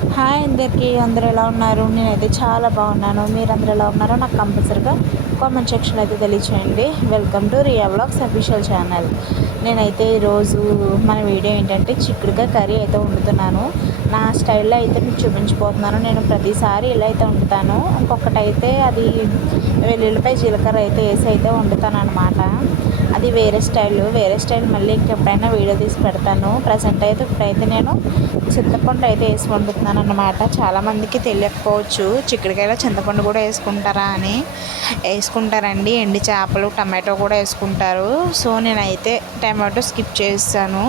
Hi అందరికీ, అందరూ ఎలా ఉన్నారు? నేనైతే చాలా బాగున్నాను. మీరందరూ ఎలా ఉన్నారో నాకు కంపల్సరీగా కామెంట్ సెక్షన్ అయితే తెలియచేయండి. Welcome to Riya vlogs official channel. నేనైతే ఈరోజు మన వీడియో ఏంటంటే చిక్కుడుకాయ కర్రీ అయితే వండుతున్నాను. నా స్టైల్లో అయితే మీకు చూపించిపోతున్నాను. నేను ప్రతిసారి ఇలా అయితే వండుతాను. ఇంకొకటైతే అది వెల్లుల్లిపై జీలకర్ర అయితే వేసి అయితే వండుతాను అనమాట. అది వేరే స్టైల్ మళ్ళీ ఇంకెప్పుడైనా వీడియో తీసి పెడతాను. ప్రజెంట్ అయితే ఇప్పుడైతే నేను చింతపండు అయితే వేసి వండుతున్నాను అన్నమాట. చాలామందికి తెలియకపోవచ్చు చిక్కుడుకాయలో చింతపండు కూడా వేసుకుంటారా అని. వేసుకుంటారండి, ఎండి చేపలు టమాటో కూడా వేసుకుంటారు. సో నేనైతే టమాటో స్కిప్ చేస్తాను,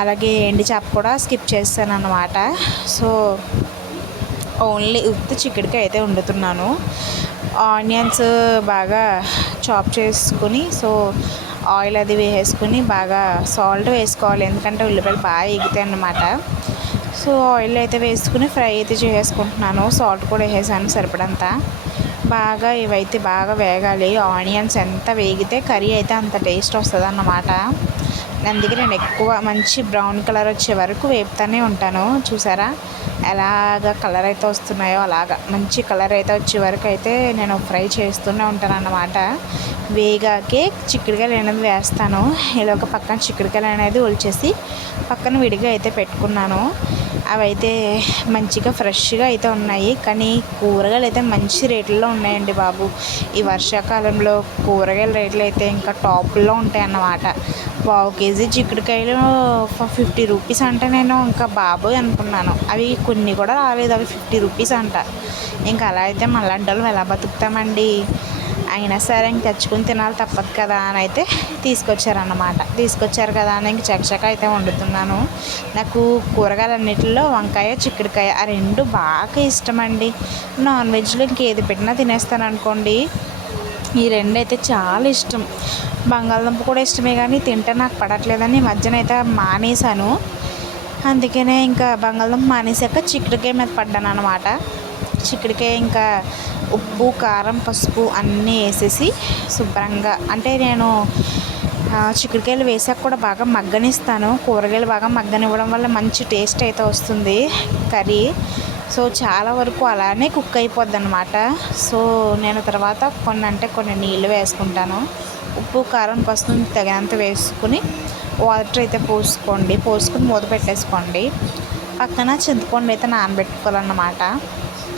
అలాగే ఎండి చేప కూడా స్కిప్ చేస్తాను అన్నమాట. సో ఓన్లీ ఉత్తి చిక్కుడుకాయ అయితే వండుతున్నాను. ఆనియన్స్ బాగా చాప్ చేసుకుని, సో ఆయిల్ అది వేసుకుని బాగా సాల్ట్ వేసుకోవాలి, ఎందుకంటే ఉల్లిపాయలు బాగా ఎగుతాయి అన్నమాట. సో ఆయిల్ అయితే వేసుకుని ఫ్రై అయితే చేసుకుంటున్నాను. సాల్ట్ కూడా వేసాను సరిపడంతా. బాగా ఇవైతే బాగా వేగాలి. ఆనియన్స్ ఎంత వేగితే కర్రీ అయితే అంత టేస్ట్ వస్తుంది అన్నమాట. అందుకే నేను ఎక్కువ మంచి బ్రౌన్ కలర్ వచ్చే వరకు వేపుతూనే ఉంటాను. చూసారా ఎలాగ కలర్ అయితే వస్తున్నాయో, అలాగా మంచి కలర్ అయితే వచ్చే వరకు అయితే నేను ఫ్రై చేస్తూనే ఉంటాను అన్నమాట. వేగాకే చిక్కుడుకాయలు అనేది వేస్తాను. ఇలా ఒక పక్కన చిక్కుడుకాయలు అనేది ఒలిచేసి పక్కన విడిగా అయితే పెట్టుకున్నాను. అవైతే మంచిగా ఫ్రెష్గా అయితే ఉన్నాయి, కానీ కూరగాయలు అయితే మంచి రేట్లలో ఉన్నాయండి బాబు. ఈ వర్షాకాలంలో కూరగాయల రేట్లు అయితే ఇంకా టాప్లో ఉంటాయి అన్నమాట. పావు కేజీ చిక్కుడుకాయలు 50 రూపీస్ అంటే నేను ఇంకా బాబోయ్ అనుకున్నాను. అవి కొన్ని కూడా రాలేదు, అవి 50 రూపీస్ అంట. ఇంకా అలా అయితే మళ్ళంటి వాళ్ళు ఎలా బతుకుతామండి. అయినా సరే ఇంక తెచ్చుకుని తినాలి, తప్పదు కదా అని అయితే తీసుకొచ్చారు కదా అని ఇంక చకచక అయితే వండుతున్నాను. నాకు కూరగాయలన్నిటిలో వంకాయ చిక్కుడుకాయ ఆ రెండు బాగా ఇష్టం అండి. నాన్ వెజ్లో ఇంకేది పెట్టినా తినేస్తాను అనుకోండి. ఈ రెండు అయితే చాలా ఇష్టం. బంగాళదుంప కూడా ఇష్టమే, కానీ తింటే నాకు పడట్లేదని మధ్యన అయితే మానేశాను. అందుకనే ఇంకా బంగాళదుంప మానేసాక చిక్కుడుకాయ మీద పడ్డాను అనమాట. చిక్కుడుకాయ ఇంకా ఉప్పు కారం పసుపు అన్నీ వేసేసి శుభ్రంగా, అంటే నేను చిక్కుడుకాయలు వేసాక కూడా బాగా మగ్గనిస్తాను. కూరగాయలు బాగా మగ్గనివ్వడం వల్ల మంచి టేస్ట్ అయితే వస్తుంది కర్రీ. సో చాలా వరకు అలానే కుక్ అయిపోద్ది అనమాట. సో నేను తర్వాత కొన్ని నీళ్ళు వేసుకుంటాను. ఉప్పు కారం పసుపు తగినంత వేసుకుని వాటర్ అయితే పోసుకుని మూత పెట్టేసుకోండి. పక్కన చింతపండు అయితే నానబెట్టుకోవాలన్నమాట.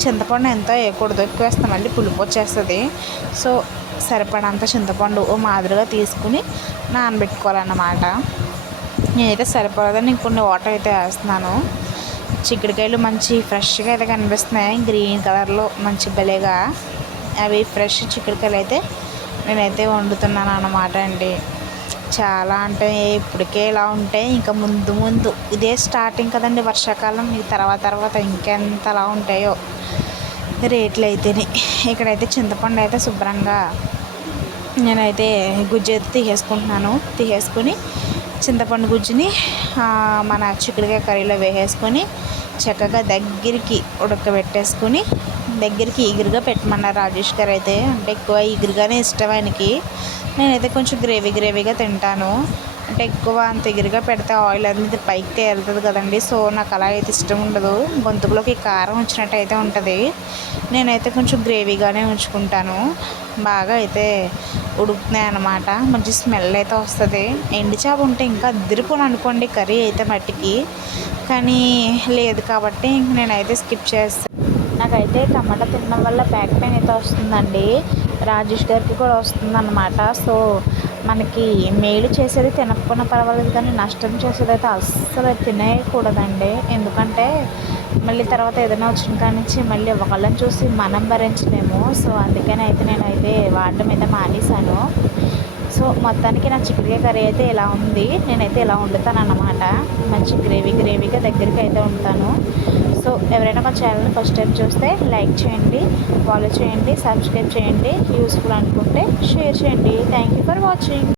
చింతపండు ఎంతో వేయకూడదు, ఎక్కువ వేస్తే మళ్ళీ పులుపు వచ్చేస్తుంది. సో సరిపడంత చింతపండు ఓ మాదిరిగా తీసుకుని నానబెట్టుకోవాలన్నమాట. నేనైతే సరిపడదని ఇంకొన్ని వాటర్ అయితే వేస్తున్నాను. చిక్కుడుకాయలు మంచి ఫ్రెష్గా అయితే కనిపిస్తున్నాయి, గ్రీన్ కలర్లో మంచి భలేగా. అవి ఫ్రెష్ చిక్కుడుకాయలు అయితే నేనైతే వండుతున్నాను అన్నమాట అండి. చాలా అంటే ఇప్పటికే ఇలా ఉంటే ఇంకా ముందు ఇదే స్టార్టింగ్ కదండి వర్షాకాలం. ఈ తర్వాత ఇంకెంత అలా ఉంటాయో రేట్లు అయితేనే. ఇక్కడైతే చింతపండు అయితే శుభ్రంగా నేనైతే గుజ్జు అయితే తీసేసుకుని చింతపండు గుజ్జుని మన చిక్కుడుకాయ కర్రీలో వేసేసుకొని చక్కగా దగ్గరికి ఉడకబెట్టేసుకుని, దగ్గరికి ఈగురుగా పెట్టమన్నారు రాజేష్ గారు అయితే. అంటే ఎక్కువ ఈగురుగానే ఇష్టం ఆయనకి. నేనైతే కొంచెం గ్రేవీగా తింటాను. అంటే ఎక్కువ అంత ఎగురుగా పెడితే ఆయిల్ అనేది పైకి తేలుతుంది కదండి. సో నాకు అలా అయితే ఇష్టం ఉండదు. గొంతుకులోకి కారం వచ్చినట్టు అయితే ఉంటుంది. నేనైతే కొంచెం గ్రేవీగానే ఉంచుకుంటాను. బాగా అయితే ఉడుకుతున్నాయి అన్నమాట. మంచి స్మెల్ అయితే వస్తుంది. ఎండి చేప ఉంటే ఇంకా అదిరిపోను అనుకోండి కర్రీ అయితే మట్టికి, కానీ లేదు కాబట్టి నేనైతే స్కిప్ చేస్తాను. నాకైతే టమాటా తినడం వల్ల బ్యాక్ పెయిన్ అయితే వస్తుందండి. రాజేష్ గారికి కూడా వస్తుందన్నమాట. సో మనకి మేలు చేసేది తినకపోయినా పర్వాలేదు, కానీ నష్టం చేసేది అయితే అస్సలు తినేయకూడదండి. ఎందుకంటే మళ్ళీ తర్వాత ఏదైనా వచ్చిన కానించి మళ్ళీ ఒకళ్ళని చూసి మనం భరించలేము. సో అందుకని అయితే నేనైతే వాడటం అయితే మానేశాను. సో మొత్తానికి నా చిక్కుడుకాయ కర్రీ అయితే ఇలా ఉంది. నేనైతే ఇలా వండుతాను అన్నమాట. మంచి గ్రేవీగా దగ్గరికి అయితే ఉంటాను. సో ఎవరైనా మా ఛానల్ని ఫస్ట్ టైం చూస్తే లైక్ చేయండి, ఫాలో చేయండి, సబ్స్క్రైబ్ చేయండి. యూస్ఫుల్ అనుకుంటే షేర్ చేయండి. Thank you for watching.